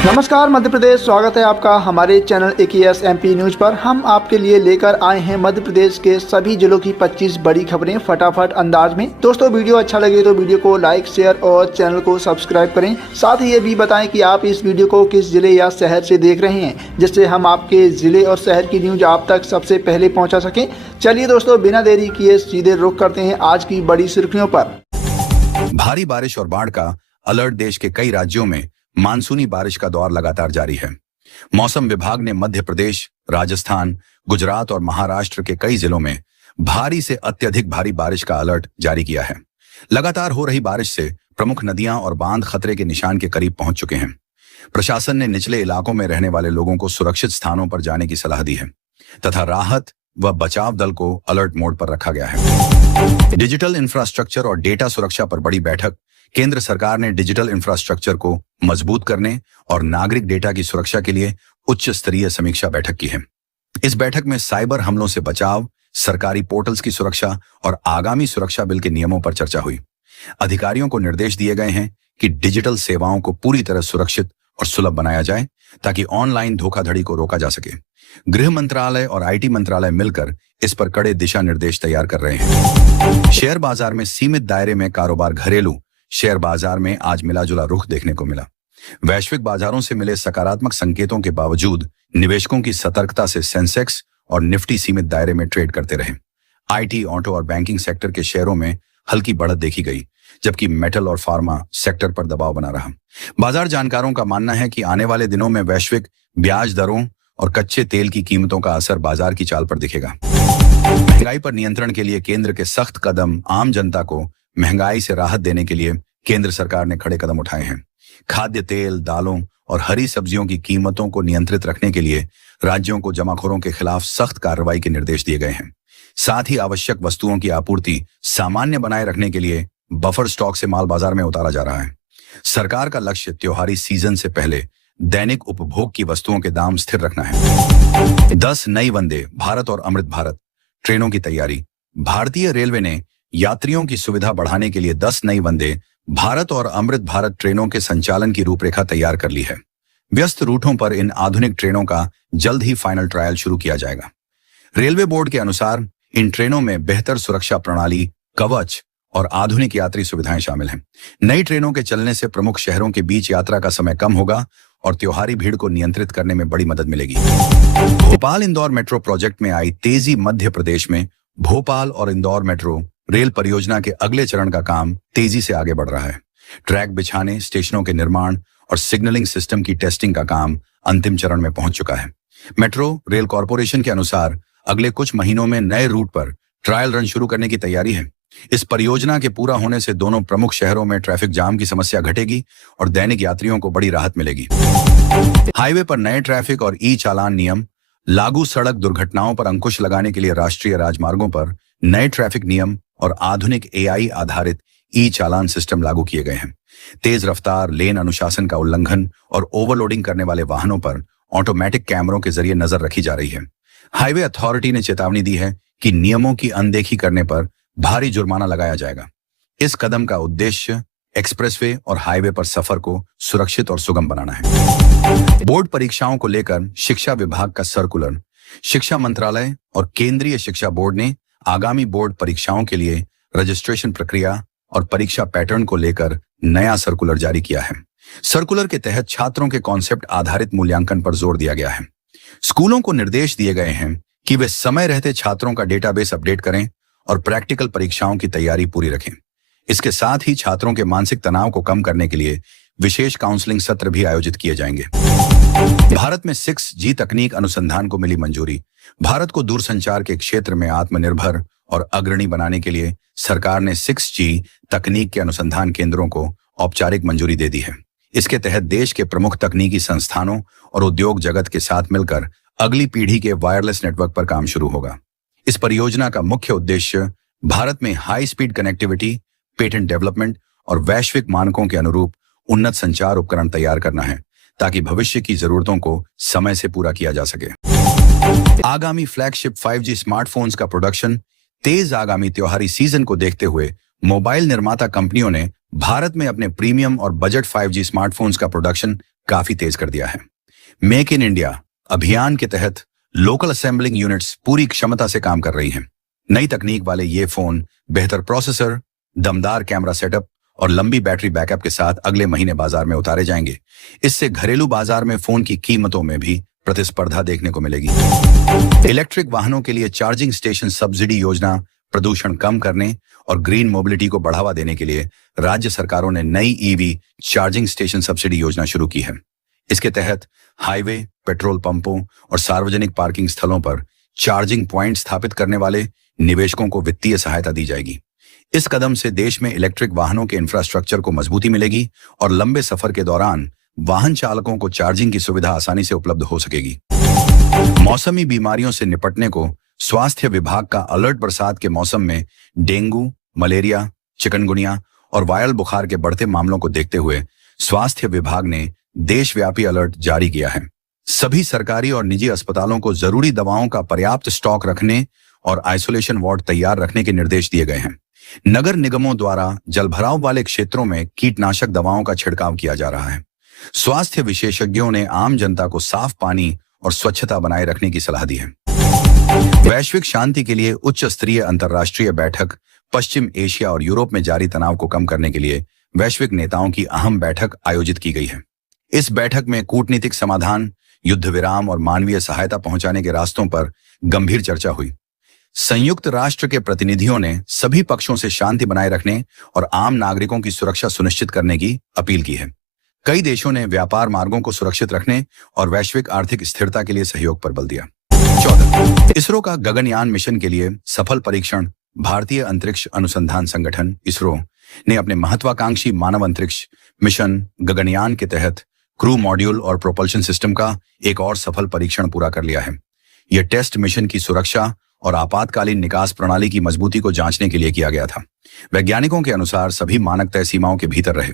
नमस्कार मध्य प्रदेश, स्वागत है आपका हमारे चैनल AKS MP न्यूज पर। हम आपके लिए लेकर आए हैं मध्य प्रदेश के सभी जिलों की 25 बड़ी खबरें फटाफट अंदाज में। दोस्तों, वीडियो अच्छा लगे तो वीडियो को लाइक, शेयर और चैनल को सब्सक्राइब करें। साथ ही ये भी बताएं कि आप इस वीडियो को किस जिले या शहर से देख रहे हैं, जिससे हम आपके जिले और शहर की न्यूज आप तक सबसे पहले पहुँचा सकें। चलिए दोस्तों, बिना देरी किए सीधे रुख करते हैं आज की बड़ी सुर्खियों पर। भारी बारिश और बाढ़ का अलर्ट। देश के कई राज्यों में मानसूनी बारिश का दौर लगातार जारी है। मौसम विभाग ने मध्य प्रदेश, राजस्थान, गुजरात और महाराष्ट्र के कई जिलों में भारी से अत्यधिक भारी बारिश का अलर्ट जारी किया है। लगातार हो रही बारिश से प्रमुख नदियां और बांध खतरे के निशान के करीब पहुंच चुके हैं। प्रशासन ने निचले इलाकों में रहने वाले लोगों को सुरक्षित स्थानों पर जाने की सलाह दी है तथा राहत व बचाव दल को अलर्ट मोड पर रखा गया है। डिजिटल इंफ्रास्ट्रक्चर और डेटा सुरक्षा पर बड़ी बैठक। केंद्र सरकार ने डिजिटल इंफ्रास्ट्रक्चर को मजबूत करने और नागरिक डेटा की सुरक्षा के लिए उच्च स्तरीय समीक्षा बैठक की है। इस बैठक में साइबर हमलों से बचाव, सरकारी पोर्टल्स की सुरक्षा और आगामी सुरक्षा बिल के नियमों पर चर्चा हुई। अधिकारियों को निर्देश दिए गए हैं कि डिजिटल सेवाओं को पूरी तरह सुरक्षित और सुलभ बनाया जाए ताकि ऑनलाइन धोखाधड़ी को रोका जा सके। गृह मंत्रालय और IT मंत्रालय मिलकर इस पर कड़े दिशा निर्देश तैयार कर रहे हैं। शेयर बाजार में सीमित दायरे में कारोबार। घरेलू शेयर बाजार में आज मिलाजुला रुख देखने को मिला। वैश्विक बाजारों से मिले सकारात्मक संकेतों के बावजूद निवेशकों की सतर्कता से सेंसेक्स और निफ्टी सीमित दायरे में ट्रेड करते रहे। IT, ऑटो और बैंकिंग सेक्टर के शेयरों में हल्की बढ़त देखी गई, जबकि मेटल और फार्मा सेक्टर पर दबाव बना रहा। बाजार जानकारों का मानना है कि आने वाले दिनों में वैश्विक ब्याज दरों और कच्चे तेल की कीमतों का असर बाजार की चाल पर दिखेगा। महंगाई पर नियंत्रण के लिए केंद्र के सख्त कदम। आम जनता को महंगाई से राहत देने के लिए केंद्र सरकार ने खड़े कदम उठाए हैं। खाद्य तेल, दालों और हरी सब्जियों की कीमतों को नियंत्रित रखने के लिए राज्यों को जमाखोरों के खिलाफ सख्त कार्रवाई के निर्देश दिए गए हैं। साथ ही आवश्यक वस्तुओं की आपूर्ति सामान्य बनाए रखने के लिए बफर स्टॉक से माल बाजार में उतारा जा रहा है। सरकार का लक्ष्य त्योहारी सीजन से पहले दैनिक उपभोग की वस्तुओं के दाम स्थिर रखना है। 10 नई वंदे भारत और अमृत भारत ट्रेनों की तैयारी। भारतीय रेलवे ने यात्रियों की सुविधा बढ़ाने के लिए 10 नई वंदे भारत और अमृत भारत ट्रेनों के संचालन की रूपरेखा तैयार कर ली है। व्यस्त रूटों पर इन आधुनिक ट्रेनों का जल्द ही फाइनल ट्रायल शुरू किया जाएगा। रेलवे बोर्ड के अनुसार इन ट्रेनों में बेहतर सुरक्षा प्रणाली, कवच और आधुनिक यात्री सुविधाएं शामिल हैं। नई ट्रेनों के चलने से प्रमुख शहरों के बीच यात्रा का समय कम होगा और त्योहारी भीड़ को नियंत्रित करने में बड़ी मदद मिलेगी। भोपाल इंदौर मेट्रो प्रोजेक्ट में आई तेजी। मध्य प्रदेश में भोपाल और इंदौर मेट्रो रेल परियोजना के अगले चरण का काम तेजी से आगे बढ़ रहा है। ट्रैक बिछाने, स्टेशनों के निर्माण और सिग्नलिंग सिस्टम की टेस्टिंग का काम अंतिम चरण में पहुंच चुका है। मेट्रो रेल कॉरपोरेशन के अनुसार अगले कुछ महीनों में नए रूट पर ट्रायल रन शुरू करने की तैयारी है। इस परियोजना के पूरा होने से दोनों प्रमुख शहरों में ट्रैफिक जाम की समस्या घटेगी और दैनिक यात्रियों को बड़ी राहत मिलेगी। हाईवे पर नए ट्रैफिक और चालान नियम लागू। सड़क दुर्घटनाओं पर अंकुश लगाने के लिए राष्ट्रीय राजमार्गों पर नए ट्रैफिक नियम और आधुनिक AI आधारित चालान सिस्टम लागू किए गए हैं। तेज रफ्तार, लेन अनुशासन का उल्लंघन और ओवरलोडिंग करने वाले वाहनों पर ऑटोमेटिक कैमरों के जरिए नजर रखी जा रही है। हाईवे अथॉरिटी ने चेतावनी दी है कि नियमों की अनदेखी करने पर भारी जुर्माना लगाया जाएगा। इस कदम का उद्देश्य एक्सप्रेसवे और हाईवे पर सफर को सुरक्षित और सुगम बनाना है। बोर्ड परीक्षाओं को लेकर शिक्षा विभाग का सर्कुलर। शिक्षा मंत्रालय और केंद्रीय शिक्षा बोर्ड ने आगामी बोर्ड परीक्षाओं के लिए रजिस्ट्रेशन प्रक्रिया और परीक्षा पैटर्न को लेकर नया सर्कुलर जारी किया है। सर्कुलर के तहत छात्रों के कॉन्सेप्ट आधारित मूल्यांकन पर जोर दिया गया है। स्कूलों को निर्देश दिए गए हैं कि वे समय रहते छात्रों का डेटाबेस अपडेट करें और प्रैक्टिकल परीक्षाओं की तैयारी पूरी रखें। इसके साथ ही छात्रों के मानसिक तनाव को कम करने के लिए विशेष काउंसलिंग सत्र भी आयोजित किए जाएंगे। भारत में 6G तकनीक अनुसंधान को मिली मंजूरी। भारत को दूरसंचार के क्षेत्र में आत्मनिर्भर और अग्रणी बनाने के लिए सरकार ने 6G तकनीक के अनुसंधान केंद्रों को औपचारिक मंजूरी दे दी है। इसके तहत देश के प्रमुख तकनीकी संस्थानों और उद्योग जगत के साथ मिलकर अगली पीढ़ी के वायरलेस नेटवर्क पर काम शुरू होगा। इस परियोजना का मुख्य उद्देश्य भारत में high speed connectivity, patent development और वैश्विक मानकों के अनुरूप उन्नत संचार उपकरण तैयार करना है ताकि भविष्य की जरूरतों को समय से पूरा किया जा सके। आगामी फ्लैगशिप 5G स्मार्टफोन्स का प्रोडक्शन तेज। आगामी त्योहारी सीजन को देखते हुए मोबाइल निर्माता कंपनियों ने भारत में अपने प्रीमियम और बजट 5G स्मार्टफोन्स का प्रोडक्शन काफी तेज कर दिया है। मेक इन इंडिया अभियान के तहत लोकल असेंबलिंग यूनिट्स पूरी क्षमता से काम कर रही हैं। नई तकनीक वाले ये फोन बेहतर प्रोसेसर, दमदार कैमरा सेटअप और लंबी बैटरी बैकअप के साथ अगले महीने बाजार में उतारे जाएंगे। इससे घरेलू बाजार में फोन की कीमतों में भी प्रतिस्पर्धा देखने को मिलेगी। इलेक्ट्रिक वाहनों के लिए चार्जिंग स्टेशन सब्सिडी योजना प्रदूषण कम करने और ग्रीन मोबिलिटी को बढ़ावा देने के लिए राज्य सरकारों ने नई ईवी चार्जिंग स्टेशन सब्सिडी योजना शुरू की है। इसके तहत हाईवे, पेट्रोल पंपों और सार्वजनिक पार्किंग स्थलों पर चार्जिंग प्वाइंट स्थापित करने वाले निवेशकों को वित्तीय सहायता दी जाएगी। इस कदम से देश में इलेक्ट्रिक वाहनों के इंफ्रास्ट्रक्चर को मजबूती मिलेगी और लंबे सफर के दौरान वाहन चालकों को चार्जिंग की सुविधा आसानी से उपलब्ध हो सकेगी। मौसमी बीमारियों से निपटने को स्वास्थ्य विभाग का अलर्ट बरसात के मौसम में डेंगू, मलेरिया, चिकनगुनिया और वायरल बुखार के बढ़ते मामलों को देखते हुए स्वास्थ्य विभाग ने देशव्यापी अलर्ट जारी किया है। सभी सरकारी और निजी अस्पतालों को जरूरी दवाओं का पर्याप्त स्टॉक रखने और आइसोलेशन वार्ड तैयार रखने के निर्देश दिए गए हैं। नगर निगमों द्वारा जलभराव वाले क्षेत्रों में कीटनाशक दवाओं का छिड़काव किया जा रहा है। स्वास्थ्य विशेषज्ञों ने आम जनता को साफ पानी और स्वच्छता बनाए रखने की सलाह दी है। वैश्विक शांति के लिए उच्च स्तरीय अंतर्राष्ट्रीय बैठक पश्चिम एशिया और यूरोप में जारी तनाव को कम करने के लिए वैश्विक नेताओं की अहम बैठक आयोजित की गई है। इस बैठक में कूटनीतिक समाधान, युद्ध विराम और मानवीय सहायता पहुंचाने के रास्तों पर गंभीर चर्चा हुई। संयुक्त राष्ट्र के प्रतिनिधियों ने सभी पक्षों से शांति बनाए रखने और आम नागरिकों की सुरक्षा सुनिश्चित करने की अपील की है। कई देशों ने व्यापार मार्गों को सुरक्षित रखने और वैश्विक आर्थिक स्थिरता के लिए सहयोग पर बल दिया। 14 इसरो का गगनयान मिशन के लिए सफल परीक्षण। भारतीय अंतरिक्ष अनुसंधान संगठन इसरो ने अपने महत्वाकांक्षी मानव अंतरिक्ष मिशन गगनयान के तहत क्रू मॉड्यूल और प्रोपल्शन सिस्टम का एक और सफल परीक्षण पूरा कर लिया है। यह टेस्ट मिशन की सुरक्षा और आपातकालीन निकास प्रणाली की मजबूती को जांचने के लिए किया गया था। वैज्ञानिकों के अनुसार सभी मानक तय सीमाओं के भीतर रहे।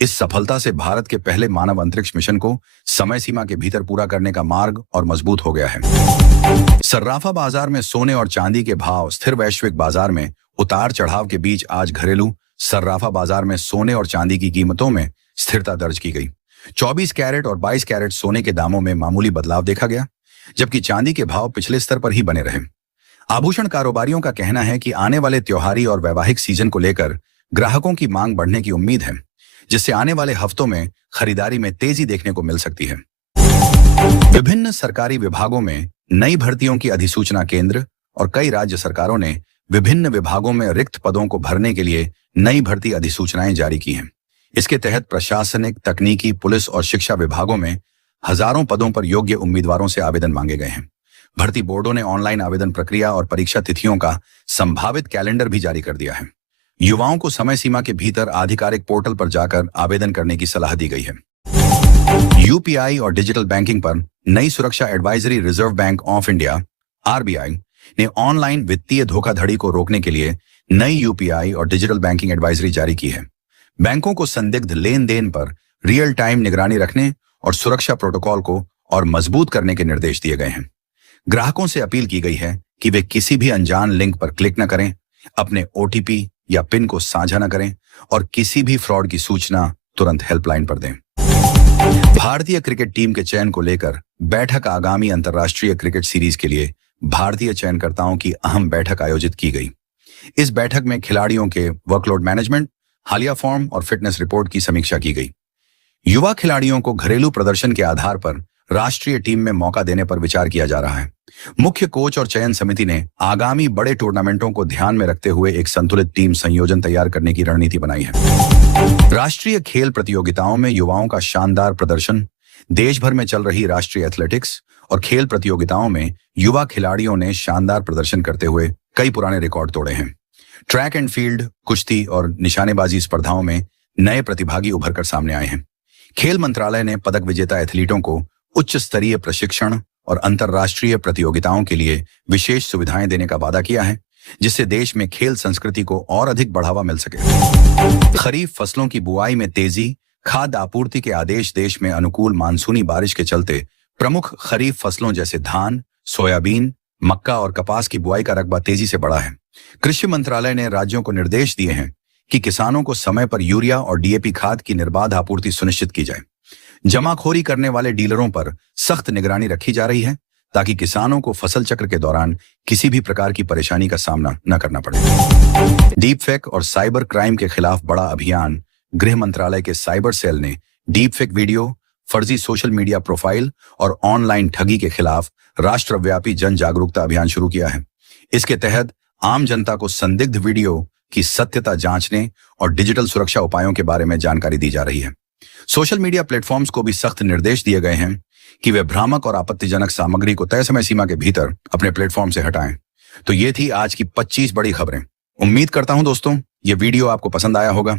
इस सफलता से भारत के पहले मानव अंतरिक्ष मिशन को समय सीमा के भीतर पूरा करने का मार्ग और मजबूत हो गया है। सर्राफा बाजार में सोने और चांदी के भाव स्थिर। वैश्विक बाजार में उतार चढ़ाव के बीच आज घरेलू सर्राफा बाजार में सोने और चांदी की कीमतों में स्थिरता दर्ज की गई। 24 कैरेट और 22 कैरेट सोने के दामों में मामूली बदलाव देखा गया, जबकि चांदी के भाव पिछले स्तर पर ही बने रहे। आभूषण कारोबारियों का कहना है कि आने वाले त्योहारी और वैवाहिक सीजन को लेकर ग्राहकों की मांग बढ़ने की उम्मीद है, जिससे आने वाले हफ्तों में खरीदारी में तेजी देखने को मिल सकती है। विभिन्न सरकारी विभागों में नई भर्तियों की अधिसूचना। केंद्र और कई राज्य सरकारों ने विभिन्न विभागों में रिक्त पदों को भरने के लिए नई भर्ती अधिसूचनाएं जारी की हैं। इसके तहत प्रशासनिक, तकनीकी, पुलिस और शिक्षा विभागों में हजारों पदों पर योग्य उम्मीदवारों से आवेदन मांगे गए हैं। भर्ती बोर्डों ने ऑनलाइन आवेदन प्रक्रिया और परीक्षा तिथियों का संभावित कैलेंडर भी जारी कर दिया है। युवाओं को समय सीमा के भीतर आधिकारिक पोर्टल पर जाकर आवेदन करने की सलाह दी गई है। यूपीआई और डिजिटल बैंकिंग पर नई सुरक्षा advisory. Reserve bank of India RBI ने ऑनलाइन वित्तीय धोखाधड़ी को रोकने के लिए नई यूपीआई और डिजिटल बैंकिंग एडवाइजरी जारी की है। बैंकों को संदिग्ध लेन देन पर रियल टाइम निगरानी रखने और सुरक्षा प्रोटोकॉल को और मजबूत करने के निर्देश दिए गए हैं। ग्राहकों से अपील की गई है कि वे किसी भी अनजान लिंक पर क्लिक न करें, अपने ओटीपी या पिन को साझा न करें और किसी भी फ्रॉड की सूचना तुरंत हेल्पलाइन पर दें। भारतीय क्रिकेट टीम के चयन को लेकर बैठक। आगामी अंतर्राष्ट्रीय क्रिकेट सीरीज के लिए भारतीय चयनकर्ताओं की अहम बैठक आयोजित की गई। इस बैठक में खिलाड़ियों के वर्कलोड मैनेजमेंट, हालिया फॉर्म और फिटनेस रिपोर्ट की समीक्षा की गई। युवा खिलाड़ियों को घरेलू प्रदर्शन के आधार पर राष्ट्रीय टीम में मौका देने पर विचार किया जा रहा है। मुख्य कोच और चयन समिति ने आगामी बड़े टूर्नामेंटों को ध्यान में रखते हुए एक संतुलित टीम संयोजन तैयार करने की रणनीति बनाई है। राष्ट्रीय खेल प्रतियोगिताओं में युवाओं का शानदार प्रदर्शन। देश भर में चल रही राष्ट्रीय एथलेटिक्स और खेल प्रतियोगिताओं में युवा खिलाड़ियों ने शानदार प्रदर्शन करते हुए कई पुराने रिकॉर्ड तोड़े हैं। ट्रैक एंड फील्ड, कुश्ती और निशानेबाजी स्पर्धाओं में नए प्रतिभागी उभर कर सामने आए हैं। खेल मंत्रालय ने पदक विजेता एथलीटों को उच्च स्तरीय प्रशिक्षण और अंतर्राष्ट्रीय प्रतियोगिताओं के लिए विशेष सुविधाएं देने का वादा किया है, जिससे देश में खेल संस्कृति को और अधिक बढ़ावा मिल सके। खरीफ फसलों की बुआई में तेजी। खाद्य आपूर्ति के आदेश। देश में अनुकूल मानसूनी बारिश के चलते प्रमुख खरीफ फसलों जैसे धान, सोयाबीन, मक्का और कपास की बुआई का रकबा तेजी से बढ़ा है। कृषि मंत्रालय ने राज्यों को निर्देश दिए हैं कि किसानों को समय पर यूरिया और डीएपी खाद की निर्बाध आपूर्ति सुनिश्चित की जाए। जमाखोरी करने वाले डीलरों पर सख्त निगरानी रखी जा रही है ताकि किसानों को फसल चक्र के दौरान किसी भी प्रकार की परेशानी का सामना न करना पड़े। डीप फेक और साइबर क्राइम के खिलाफ बड़ा अभियान गृह मंत्रालय के साइबर सेल ने डीप फेक वीडियो, फर्जी सोशल मीडिया प्रोफाइल और ऑनलाइन ठगी के खिलाफ राष्ट्रव्यापी जन जागरूकता अभियान शुरू किया है। इसके तहत आम जनता को संदिग्ध वीडियो की सत्यता जांचने और डिजिटल सुरक्षा उपायों के बारे में जानकारी दी जा रही है। सोशल मीडिया प्लेटफॉर्म्स को भी सख्त निर्देश दिए गए हैं कि वे भ्रामक और आपत्तिजनक सामग्री को तय समय सीमा के भीतर अपने प्लेटफॉर्म से हटाएं। तो ये थी आज की 25 बड़ी खबरें। उम्मीद करता हूं दोस्तों ये वीडियो आपको पसंद आया होगा।